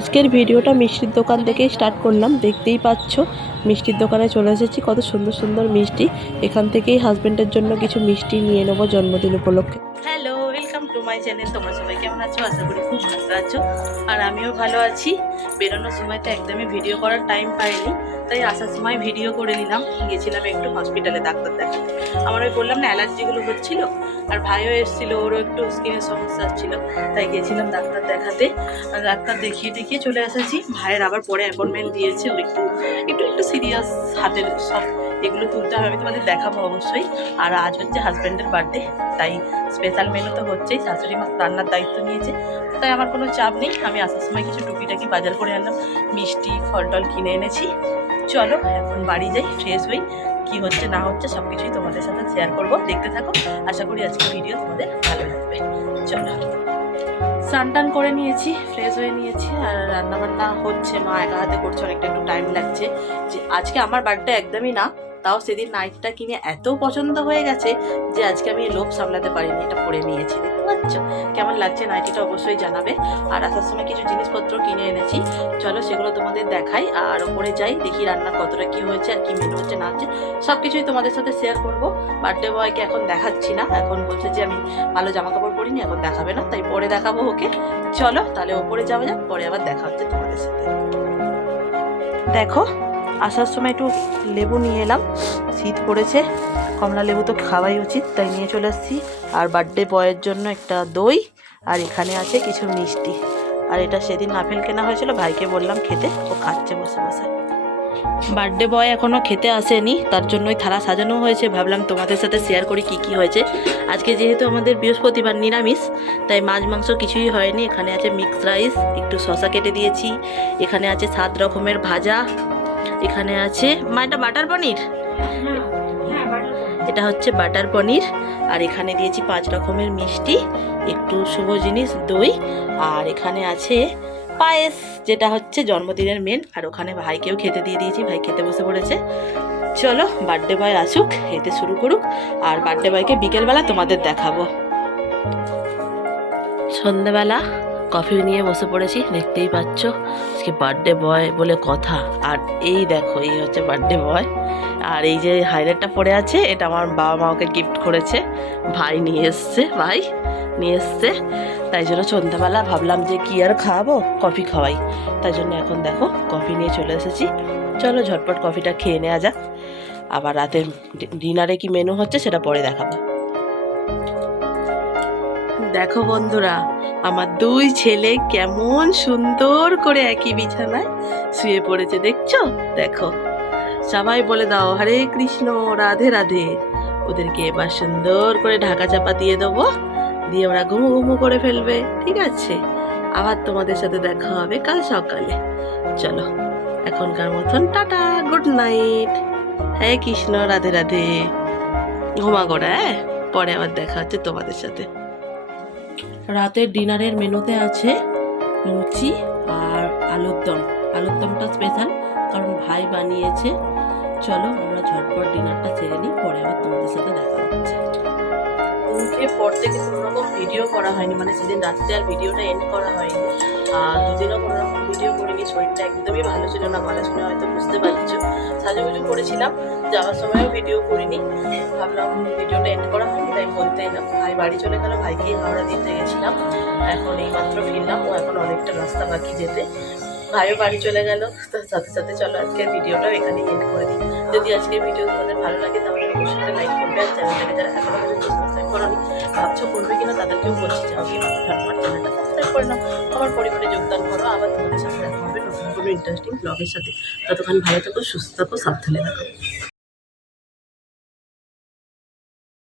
আজকের ভিডিওটা মিষ্টির দোকান থেকেই স্টার্ট করলাম। দেখতেই পাচ্ছ, মিষ্টির দোকানে চলে এসেছি। কত সুন্দর সুন্দর মিষ্টি। এখান থেকেই হাজবেন্ডের জন্য কিছু মিষ্টি নিয়ে নেব জন্মদিন উপলক্ষে। Hello welcome to my channel তোমরা সবাই কেমন আছো? আশা করি খুব ভালো আছো। আর আমিও ভালো আছি। বেরোনোর সময় তো একদমই ভিডিও করার টাইম পাইনি, তাই আসার সময় ভিডিও করে নিলাম। গেছিলাম একটু হসপিটালে ডাক্তার দেখাতে। আমার ওই বললাম না, অ্যালার্জিগুলো হচ্ছিল, আর ভাইও এসেছিল, ওরও একটু স্কিনের সমস্যা ছিল, তাই গেছিলাম ডাক্তার দেখাতে। ডাক্তার দেখিয়ে দেখিয়ে চলে এসেছি। ভাইয়ের আবার পরে অ্যাপয়েন্টমেন্ট দিয়েছে ওর একটু একটু একটু সিরিয়াস হাতের সব এগুলো তুলতে হবে, আমি তোমাদের দেখাবো অবশ্যই। আর আজ হচ্ছে হাজব্যান্ডের বার্থডে তাই স্পেশাল মেনু তো হচ্ছেই, শাশুড়ি মা রান্নার দায়িত্ব নিয়েছে। তাই আমার কোনো চাপ নেই, আমি আসার সময় কিছু টুকিটাকি বাজার করে আনলাম, মিষ্টি ফল টল কিনে এনেছি। চলো, এখন বাড়ি যাই ফ্রেশ হই। কি হচ্ছে, না হচ্ছে সব কিছুই তোমাদের সাথে শেয়ার করব। দেখতে থাকো। আশা করি আজকে ভিডিও তোমাদের ভালো লাগবে। চলো। স্নান টান করে নিয়েছি ফ্রেশ হয়ে নিয়েছি, আর রান্না বান্না হচ্ছে। মা একা হাতে করছে, অনেকটা একটু টাইম লাগছে। যে আজকে আমার বার্থডে একদমই না, তাও সেদিন নাইটটা কিনে এত পছন্দ হয়ে গেছে যে আজকে আমি লোভ সামলাতে পারিনি, এটা পরে নিয়েছি। দেখতে পাচ্ছ? কেমন লাগছে নাইটিটা অবশ্যই জানাবে। আর আসার সময় কিছু জিনিসপত্র কিনে এনেছি। চলো সেগুলো তোমাদের দেখাই, আর ওপরে যাই, দেখি রান্না কতটা কি হয়েছে আর কি মেনু হচ্ছে, না হচ্ছে। সব কিছুই তোমাদের সাথে শেয়ার করব। বার্থডে বয়কে এখন দেখাচ্ছি না। এখন বলছে যে, আমি ভালো জামা কাপড় পরিনি, এখন দেখাবে না। তাই পরে দেখাবো ওকে। চলো, তাহলে ওপরে যাওয়া যাক, পরে আবার দেখা হচ্ছে তোমাদের সাথে। দেখো, আসার সময় একটু লেবু নিয়ে এলাম। শীত পড়েছে, কমলা লেবু তো খাওয়াই উচিত, তাই নিয়ে চলে এসেছি। আর বার্থডে বয়ের জন্য একটা দই, আর এখানে আছে কিছু মিষ্টি। আর এটা সেদিন নাফেল কেনা হয়েছিল, ভাইকে বললাম খেতে, ও খাচ্ছে বসে বসে। বার্থডে বয় এখনও খেতে আসেনি, তার জন্যই থালা সাজানো হয়েছে। ভাবলাম তোমাদের সাথে শেয়ার করি কি কি হয়েছে। আজকে যেহেতু আমাদের বৃহস্পতিবার নিরামিষ, তাই মাছ, মাংস কিছুই হয়নি। এখানে আছে মিক্স রাইস একটু শশা কেটে দিয়েছি। এখানে আছে সাত রকমের ভাজা। এখানে আছে, মা, এটা বাটার পনির? এটা হচ্ছে বাটার পনির। আর এখানে দিয়েছি পাঁচ রকমের মিষ্টি, একটু শুভ জিনিস, দই। আর এখানে আছে পায়েস, যেটা হচ্ছে জন্মদিনের মেন আর ওখানে ভাইকেও খেতে দিয়ে দিয়েছি, ভাই খেতে বসে পড়েছে। চলো বার্থডে বয় আসুক, খেতে শুরু করুক, আর বার্থডে বয়কে বিকেলবেলা তোমাদের দেখাবো। সন্ধেবেলা কফি নিয়ে বসে পড়েছি, দেখতেই পাচ্ছ, আজকে বার্থডে বয় বলে কথা। আর এই দেখো, এই হচ্ছে বার্থডে বয় আর এই যে হাইলাইটটা পড়ে আছে, এটা আমার বাবা মা ওকে গিফট করেছে। ভাই নিয়ে এসছে, ভাই নিয়ে এসছে। তাই জন্য সন্ধ্যাবেলা ভাবলাম যে কি আর খাওয়াবো? কফি খাওয়াই। তাই জন্য এখন দেখো, কফি নিয়ে চলে এসেছি। চলো ঝটপট কফিটা খেয়ে নেওয়া যাক। আবার রাতের ডিনারে কি মেনু হচ্ছে সেটা পরে দেখাবো। দেখো বন্ধুরা, আমার দুই ছেলে কেমন সুন্দর করে একই বিছানায় শুয়ে পড়েছে, দেখছ? দেখো। সবাই বলে দাও, হরে কৃষ্ণ, রাধে রাধে। ওদেরকে এবার সুন্দর করে ঢাকা চাপা দিয়ে দেবো। দিয়ে ওরা ঘুমু ঘুমু করে ফেলবে, ঠিক আছে? আবার তোমাদের সাথে দেখা হবে কাল সকালে। চলো, এখনকার মতন টাটা, গুড নাইট। হ্যাঁ কৃষ্ণ, রাধে রাধে। ঘুমা গোড়া হ্যাঁ? পরে আবার দেখা হচ্ছে তোমাদের সাথে। রাতের ডিনারের মেনুতে আছে লুচি আর আলুর দম। আলুর দমটা স্পেশাল কারণ ভাই বানিয়েছে। চলো, আমরা ঝটপট ডিনারটা সেরে নিই, পরে আবার তোমাদের সাথে দেখা হচ্ছে। উঠে পর থেকে কোনো রকম ভিডিও করা হয়নি। মানে সেদিন রাত্রে আর ভিডিওটা এন্ড করা হয়নি। আর দুদিনও কোনো রকম ভিডিও করিনি, শরীরটা একদমই ভালো ছিল না ভালো শুনে হয়তো বুঝতে পারছ। সাজুগুজু করেছিলাম, যাওয়ার সময়ও ভিডিও করিনি। ভাবলাম ভিডিওটা এন্ড করা হয়নি, তাই বলতে এলাম ভাই বাড়ি চলে গেল ভাইকে হাওড়া দিতে গেছিলাম। এখন এই মাত্র ফিরলাম, ও এখন অনেকটা রাস্তা বাকি যেতে। ভাইও বাড়ি চলে গেল তার সাথে সাথে চলো আজকের ভিডিওটাও এখানে এন্ড করে দিই। যদি আজকে ভিডিও তোমাদের ভালো লাগে, তাহলে অবশ্যই লাইক করবে আর চ্যানেলটাকে যারা এখনও পর্যন্ত সাবস্ক্রাইব করোনি, ভাবছ করবে কিনা তাদেরকেও বলছি যাও কি আমার চ্যানেলটা সাবস্ক্রাইব করে নাও। আমার পরিবারে যোগদান করো, আবার তোমাদের সাথে দেখা হবে নতুন কোনো ইন্টারেস্টিং ব্লগের সাথে। ততক্ষণ ভালো থাকো, সুস্থ থাকো, সাবধানে থাকো।